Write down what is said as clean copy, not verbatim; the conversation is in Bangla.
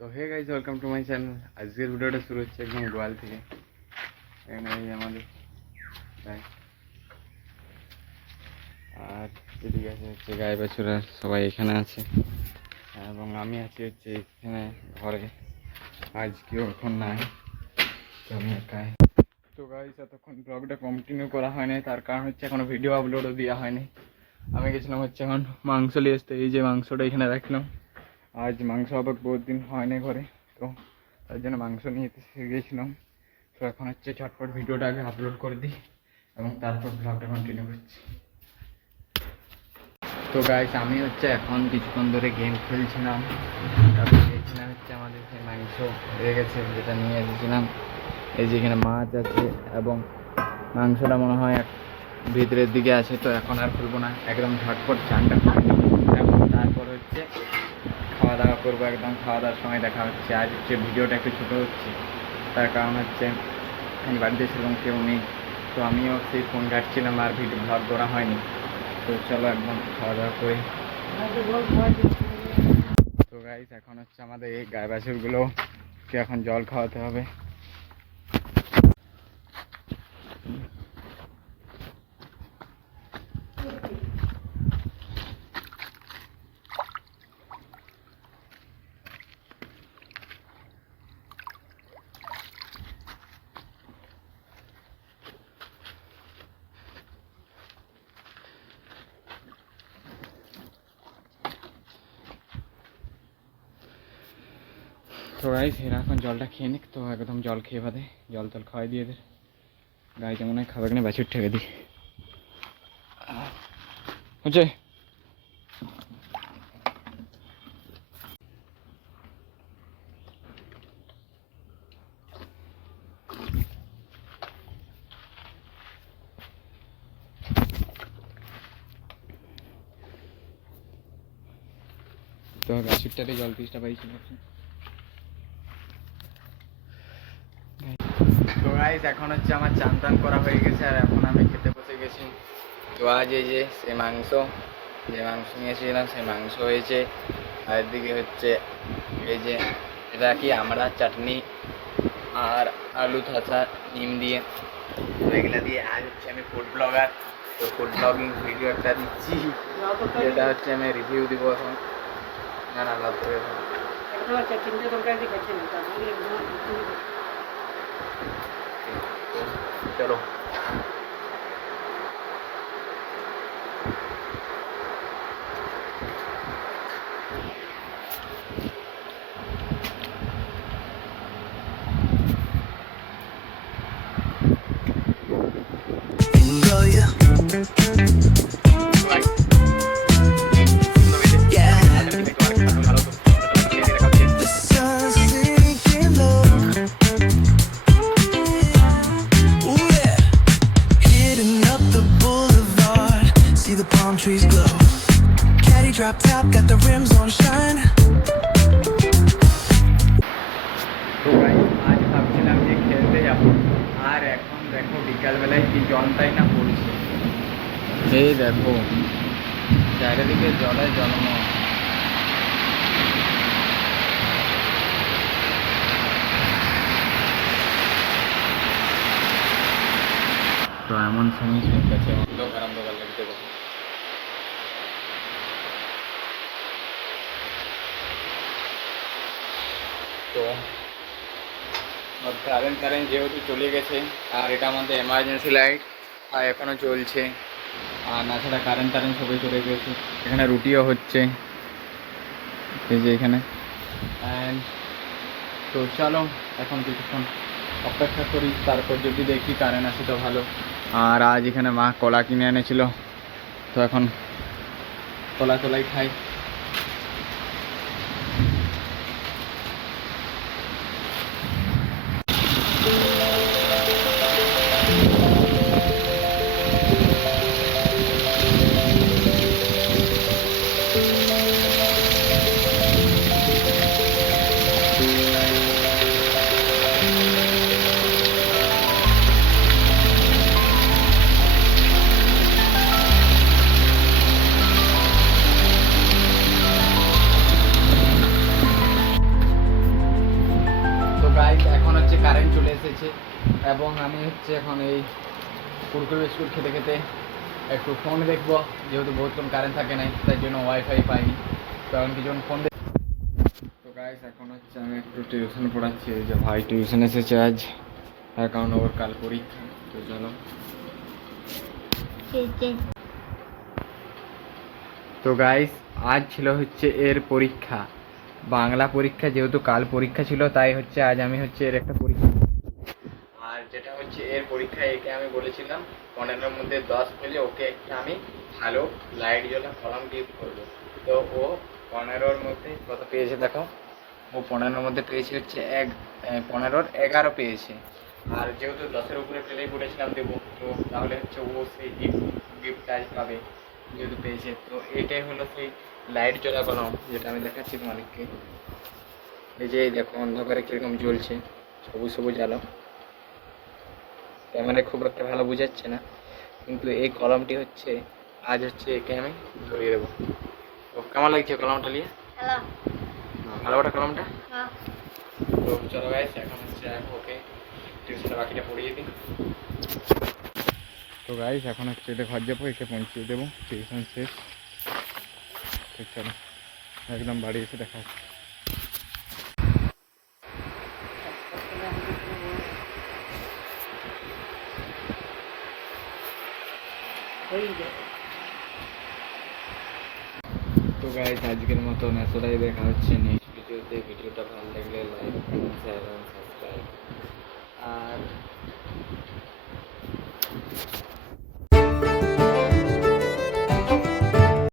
তো hey guys, welcome to my channel. আজকের ভিডিওটা শুরু হচ্ছে একদম গোয়াল থেকে। এখানে এই আমাদের গাই, আর এদিকে আছে হচ্ছে গায়ে বাছুরা, সবাই এখানে আছে এবং আমি আছি হচ্ছে এখানে ঘরে। আজ কেউ এখন নাই, তো আমি একাই। তো গাইজ, এতক্ষণ ব্লগটা কন্টিনিউ করা হয়নি, তার কারণ হচ্ছে এখনো ভিডিও আপলোডও দেওয়া হয়নি। আমি গেছিলাম হচ্ছে এখন মাংস নিয়ে আসতে। এই যে মাংসটা এখানে রাখলাম, আজ মাংস আবার বহুত দিন হয়নি ঘরে, তো তার জন্য মাংস নিয়ে গিয়েছিলাম। তো এখন হচ্ছে ঝটপট ভিডিওটা আগে আপলোড করে দিই এবং তারপর ব্লগটা কন্টিনিউ করছি। তো গাইস, আমি হচ্ছে এখন কিছুক্ষণ ধরে গেম খেলছিলাম। তারপর এখানে হচ্ছে আমাদের সেই মাংস হয়ে গেছে, যেটা নিয়ে এসেছিলাম। এই যে এখানে মাছ আছে এবং মাংসটা মনে হয় ভিতরের দিকে আছে। তো এখন আর খুলবো না, একদম ঝটপট চানটা করে নেব এবং তারপর হচ্ছে খাওয়া দাওয়া করবো। একদম খাওয়া দাওয়ার সময় দেখা হচ্ছে। আজ হচ্ছে ভিডিওটা একটু ছোটো হচ্ছে, তার কারণ হচ্ছে আমি বাড়িতে ছিলাম, কেউ নেই। তো আমিও সেই ফোন ঘাটছিলাম, আর ভিডিও ব্লগ করা হয়নি। তো চলো একদম খাওয়া দাওয়া করি। তো গাইস, এখন হচ্ছে আমাদের এই গাই বাছুরগুলোকে এখন জল খাওয়াতে হবে। তো গাইস, এরা এখন জলটা খেয়ে নিক। তো একদম জল খেয়ে বাদে জল টল খাওয়াই দিয়ে এদের। গাই যেমন হয় খাবে কিনা বাছুর ঠেকে দিই হচ্ছে। তো বাছুরটাতে জল পিসটা পাইছিল। তো গাইস, এখন হচ্ছে আমার চান টান করা হয়ে গেছে, আর এখন আমি খেতে বসে গেছি। তো আজ এই যে সে মাংস, যে মাংস নিয়ে এসেছিলাম সেই মাংস হয়েছে। আর এদিকে হচ্ছে এই যে এটা কি আমরা চাটনি আর আলু থাসা নিম দিয়ে। তো এগুলা দিয়ে আজ হচ্ছে আমি ফুড ব্লগার, তো ফুড ব্লগিং ভিডিও একটা দিচ্ছি, যেটা হচ্ছে আমি রিভিউ দিব এখন। না না, লাভ করে চলো। Trees glow. Caddy drop top, got the rims on shine. তো গাইস, আজ ভাবছিলাম যে খেলতে যাব, আর এখন দেখো বিকালবেলায় কি জলটাই না পড়ছে। এই দেখো চারিদিকে জলে জলময়। তো এমন সময় সব কাছে অন্ধকার অন্ধকার লাগতে পারে। তো কারেন্ট যেহেতু চলে গেছে, আর এটা আমাদের এমার্জেন্সি লাইট, আর এখনও চলছে। আর তাছাড়া কারেন্ট সবই চলে গেছে। এখানে রুটিও হচ্ছে, এই যে এখানে। অ্যান্ড তো চলো এখন কিছুক্ষণ অপেক্ষা করি, তারপর যদি দেখি কারেন্ট আসে তো ভালো। আর আজ এখানে মা কলা কিনে এনেছিল, তো এখন কলা টলাই খাই। কারেন্ট চলে এসেছে এবং আমি হচ্ছে এখন এই কুরকুরে বিস্কুট খেতে খেতে একটু ফোন দেখবো, যেহেতু বহুক্ষণ কারেন্ট থাকে নাই তাই জন্য ওয়াইফাই পাইনি, তো এখন কিছুক্ষণ ফোন দেখ। তো গাইস এখন হচ্ছে আমি একটু টিউশন পড়াচ্ছি, এই যে ভাই টিউশন এসেছে আজ, তার কারণ ওর কাল পরীক্ষা। তো চলো। তো গাইস আজ ছিল হচ্ছে এর পরীক্ষা, বাংলা পরীক্ষা, যেহেতু কাল পরীক্ষা ছিল তাই হচ্ছে আজ আমি হচ্ছে এর একটা পরীক্ষা। আর যেটা হচ্ছে এর পরীক্ষা, একে আমি বলেছিলাম 15-এর মধ্যে 10 পেলে ওকে একটা আমি ভালো লাইট জ্বলা কলম গিফট করবো। তো ও 15-এর মধ্যে কত পেয়েছে দেখো, ও 15-এর মধ্যে পেয়েছে হচ্ছে 15-এর 11 পেয়েছে। আর যেহেতু 10-এর উপরে পেলেই বলেছিলাম দেবো, তো তাহলে হচ্ছে ও সেই গিফট আজ পাবে যেহেতু পেয়েছে। তো এটাই হলো সেই লাইট জ্বলা কলম, যেটা আমি দেখাচ্ছি তোমাদেরকে। এই যে দেখো অন্ধকারে কীরকম জ্বলছে, সবুজ সবুজ আলো, ক্যামেরায় খুব একটা ভালো বোঝাচ্ছে না, কিন্তু এই কলমটি হচ্ছে আজ হচ্ছে একে আমি ধরিয়ে দেবো। তো কেমন লাগছে কলমটা নিয়ে? ভালো ওটা কলমটা। তো চলো গাইস এখন হচ্ছে ওকে টিউশনে বাকিটা পড়িয়ে দিই। তো গাইস এখন হচ্ছে এটা ঘর যাবো, এসে পৌঁছিয়ে দেবো, টিউশন শেষ। তো চলো একদম বাড়ি এসে দেখা হচ্ছে। তো গাইস আজকের মতন এতটাই, দেখা হচ্ছে নেক্সট ভিডিওতে। ভিডিওটা ভালো লাগলে লাইক, কমেন্ট, শেয়ার এবং সাবস্ক্রাইব। আর